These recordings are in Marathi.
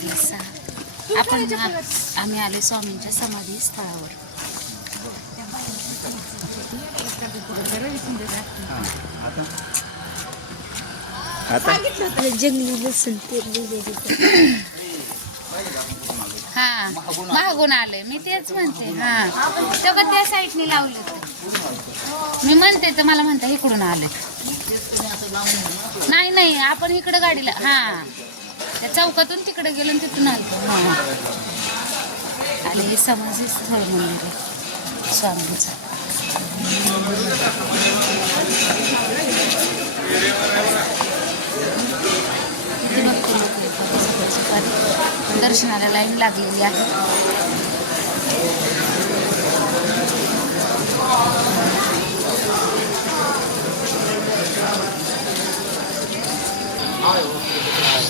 वाजले सहा आपण आम्ही आले स्वामींच्या समाधी स्थळावर. जंगली लिहिलेलं हा मागून आले मी तेच म्हणते हा. तेव्हा त्या साईडने लावले. मी म्हणते तर मला म्हणता इकडून आले नाही नाही आपण इकडं गाडीला हा. त्या चौकातून तिकडे गेलो आणि तिथून आलतो हां. आणि हे समाधी स्थळ मंदिर आहे. सकाळी दर्शनाला लाईन लागलेली आहे.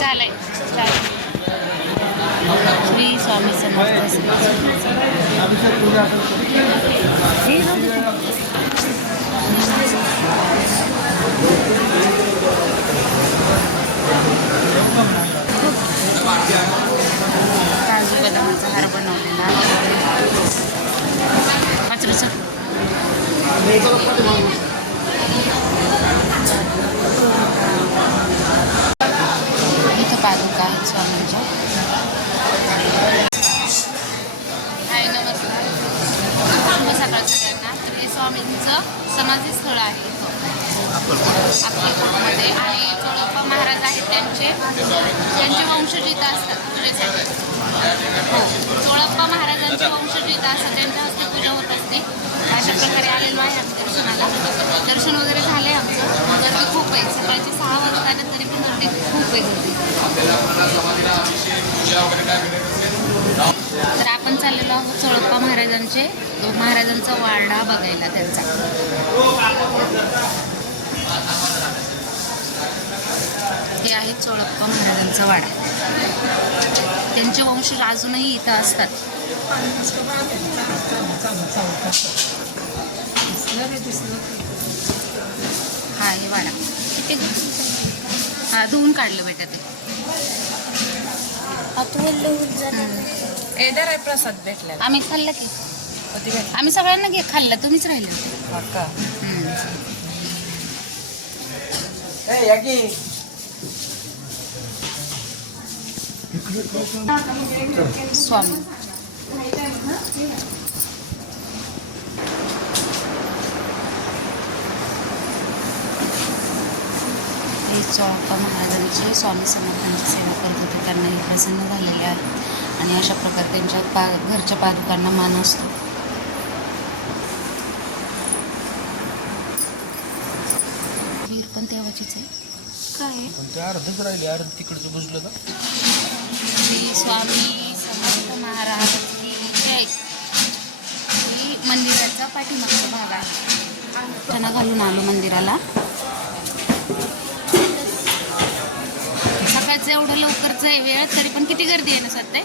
चालेल चालेल. श्री स्वामी समर्थ श्री स्वामी समर्थ. हे राहू दे. काजू बदामाचा हार बनवलेला आहे वाचलं इथं पादुका आहेत स्वामींच्या. हाय नमस्कार. शुभ सकाळ सगळ्यांना. तर हे स्वामींचं समाधी स्थळ आहे इथं. अक्कलकोटमध्ये आणि चोळप्पा महाराज आहेत त्यांचे. त्यांचे वंशज असतात पूजेसाठी. हो. चोळप्पा महाराजांचे वंशज असतात. त्यांच्या हस्ते पूजा होत असते. अशा प्रकारे आलेलो आहे आम्ही दर्शनाला. दर्शन वगैरे झाले आमचं. गर्दी खूप आहे. सकाळची सहा वाजता आले तरी पण गर्दी खूप आहे. गर्दी तर आपण चाललेलो आहोत चोळप्पा महाराजांचे. महाराजांचा वाडा बघायला त्यांचा. हे आहे चोळप्पा महाराजांचा वाडा. त्यांचे वंशज अजूनही इथं असतात. हा हे वाडा किती? हा धुवून काढलं बेटा ते. एदर आहे प्रसाद भेटला आम्ही खाल्लं की. आम्ही सगळ्यांना घे खाल्लं तुम्हीच राहिले होते. स्वामी. हे चोळप्पा महाराजांचे स्वामी समर्थांची सेवा करत होते त्यांनाही प्रसन्न झालेले आहेत आणि अशा प्रकारे त्यांच्या पा घरच्या पादुकांना मान असतो. वीर पण तेव्हाचीच आहे. काय? ते अर्धच राहिले अर्ध तिकडचं बुजलं का? स्वामी समर्थ महाराज ही मंदिराचा पाठीमागचा भाग आहे. त्यांना घालून आलो मंदिराला. सकाळचं एवढं लवकरचं आहे वेळ तरी पण किती गर्दी आहे ना सध्या?